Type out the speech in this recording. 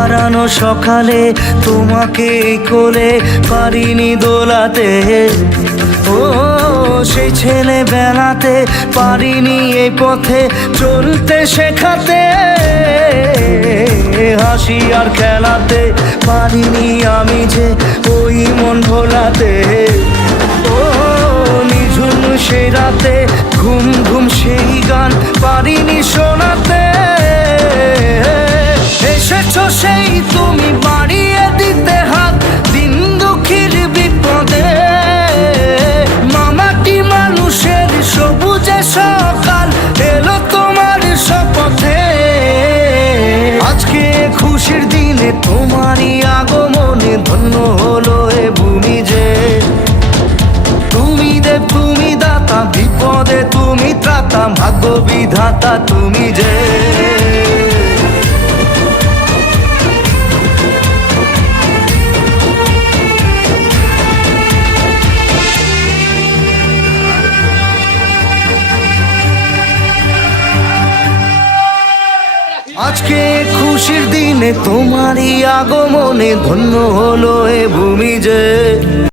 হারানো সকালে তোমাকে কোলে পারিনি দোলাতে, ও সেই ছেলেবেলাতে পারিনি এই পথে চলতে শেখাতে, হাসি আর খেলাতে পারিনি আমি যে ওই মন ভোলাতে, ও নিঝুম সেই রাতে ঘুম ঘুম সেই গান পারিনি শোনাতে। এসেছো সেই তুমি বাড়িয়ে দিতে হাত দিন দুঃখীর বিপদে, মামাটি মানুষের সবুজে সকাল এলো তোমার শপথে। আজকে খুশির দিনে তোমারই আগমনে ধন্য হলো এ ভূমি যে, তুমি দেব তুমি দাতা, বিপদে তুমি ত্রাতা, ভাগ্য বিধাতা তুমি যে। আজকে খুশির দিনে তোমারই আগমনে ধন্য হলো এ ভূমি যে।